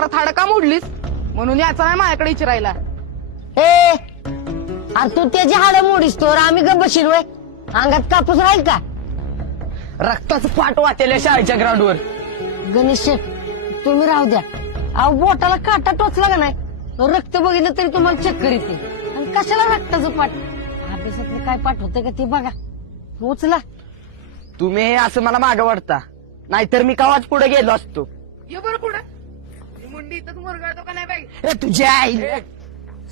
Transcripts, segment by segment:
रात्रात हाड का मोडलीस म्हणून याचा नाही माझ्याकडे विचारायला. ए अरे तू त्याची हाडं मोडीस तर आम्ही गप्प बशील वय. अंगात कापूस राहील का? रक्ताचं पाठ वाटेल शाळेच्या ग्राउंडवर. गणेश शेठ तुम्ही राहू द्या. अहो बोटाला काटा टोचला का नाही रक्त बघितलं तरी तुम्हाला चक्कर येते. आणि कशाला रक्ताचं पाठ? अभ्यासातलं काय पाठ होतंय का ते बघा. उचला. तुम्ही हे असं मला मागं वाटता, नाहीतर मी कवाच पुढे गेलो असतो. ये बरं पुढे मुंडी इथं मुरगाळतो का नाही बाई. ए, तुझ्या आई.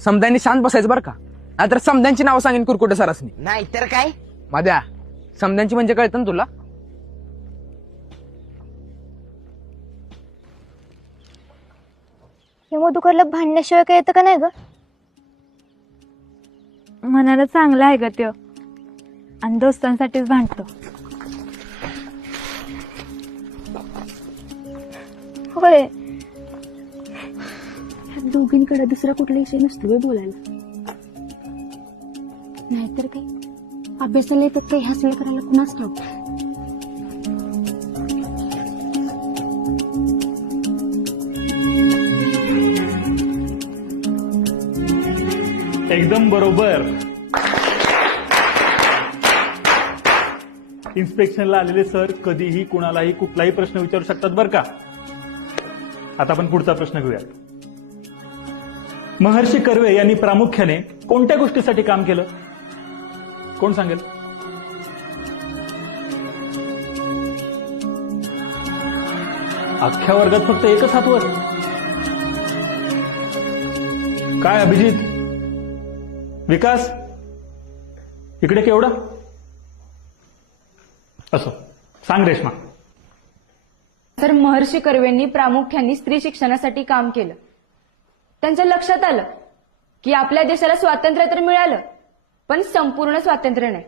समद्यांनी शांत बसायचं बरं का, नाहीतर समद्यांची नावं सांगेन कुरकुटे सरासनी. नाहीतर काय. माझ्या समद्यांची म्हणजे कळतं ना तुला? हे मधुकरला भांडण्याशिवाय काय येतं का नाही ग? मनाला चांगला आहे ग त्यो, आणि दोस्तांसाठीच भांडतो. होय, दोघींकडे दुसरा कुठला विषय नसतो बे बोलायला. नाहीतर काही अभ्यासाला येतात काही हसलं करायला कुणाच ठाऊक. एकदम बरोबर. इन्स्पेक्शनला आलेले सर कधीही कुणालाही कुठलाही प्रश्न विचारू शकतात बरं का. आता आपण पुढचा प्रश्न घेऊया. महर्षी कर्वे यांनी प्रामुख्याने कोणत्या गोष्टीसाठी काम केलं? कोण सांगेल? अख्ख्या वर्गात फक्त एकच हात वर. काय अभिजित, विकास, इकडे केवढा? असो, सांग रेश्मा. तर महर्षी कर्वेंनी प्रामुख्याने स्त्री शिक्षणासाठी काम केलं. त्यांच्या लक्षात आलं की आपल्या देशाला स्वातंत्र्य तर मिळालं, पण संपूर्ण स्वातंत्र्य नाही.